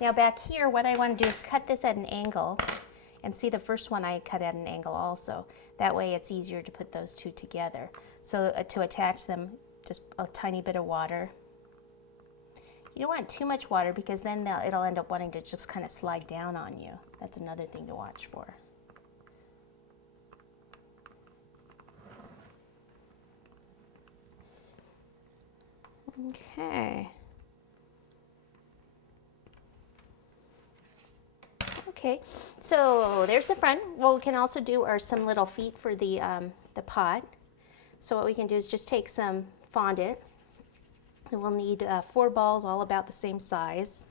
Now back here, what I want to do is cut this at an angle, and see the first one I cut at an angle also. That way it's easier to put those two together. So to attach them, just a tiny bit of water. You don't want too much water because then it'll end up wanting to just kind of slide down on you. That's another thing to watch for. Okay. Okay, so there's the front. What we can also do are some little feet for the pot. So what we can do is just take some fondant, and we'll need 4 balls all about the same size.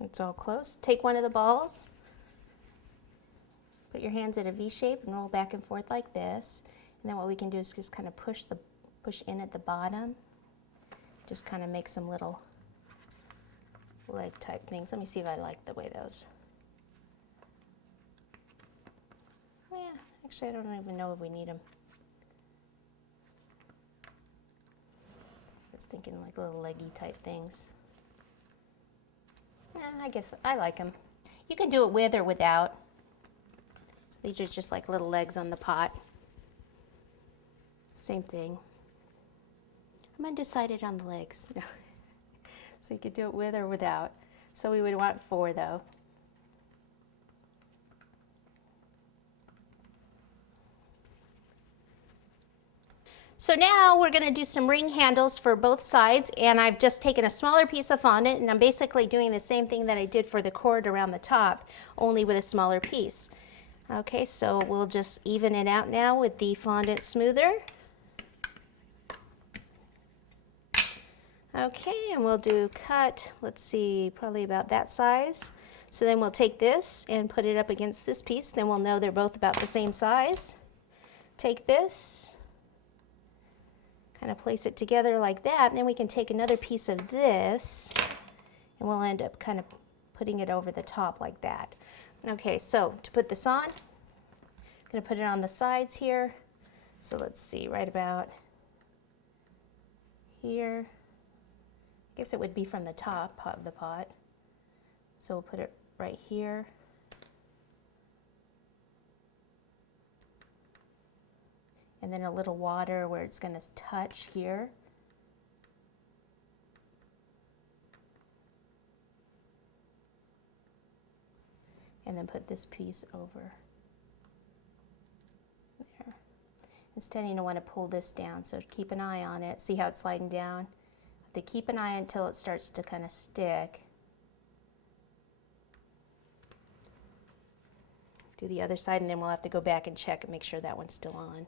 It's all close. Take one of the balls, put your hands at a V shape and roll back and forth like this. And then what we can do is just kind of push in at the bottom. Just kind of make some little leg type things. Let me see if I like the way those. Yeah, actually I don't even know if we need them. I was thinking like little leggy type things. I guess I like them. You can do it with or without. So these are just like little legs on the pot. Same thing. I'm undecided on the legs. No. So you could do it with or without. So we would want 4 though. So now we're going to do some ring handles for both sides, and I've just taken a smaller piece of fondant and I'm basically doing the same thing that I did for the cord around the top, only with a smaller piece. Okay, so we'll just even it out now with the fondant smoother. Okay, and we'll do cut, let's see, probably about that size. So then we'll take this and put it up against this piece, then we'll know they're both about the same size. Take this, kind of place it together like that, and then we can take another piece of this and we'll end up kind of putting it over the top like that. Okay, so to put this on, I'm going to put it on the sides here. So let's see, right about here. I guess it would be from the top of the pot. So we'll put it right here. And then a little water where it's going to touch here. And then put this piece over there. Instead, you don't want to pull this down, so keep an eye on it. See how it's sliding down? Have to keep an eye until it starts to kind of stick. Do the other side, and then we'll have to go back and check and make sure that one's still on.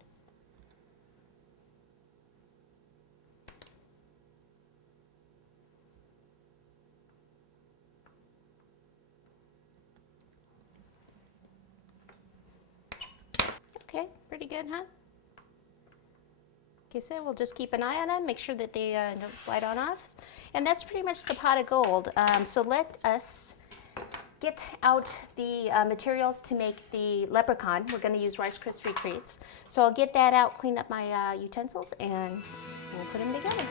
Okay, pretty good, huh? Okay, so we'll just keep an eye on them, make sure that they don't slide on off. And that's pretty much the pot of gold. So let us get out the materials to make the Leprechaun. We're going to use Rice Krispies Treats. So I'll get that out, clean up my utensils, and we'll put them together.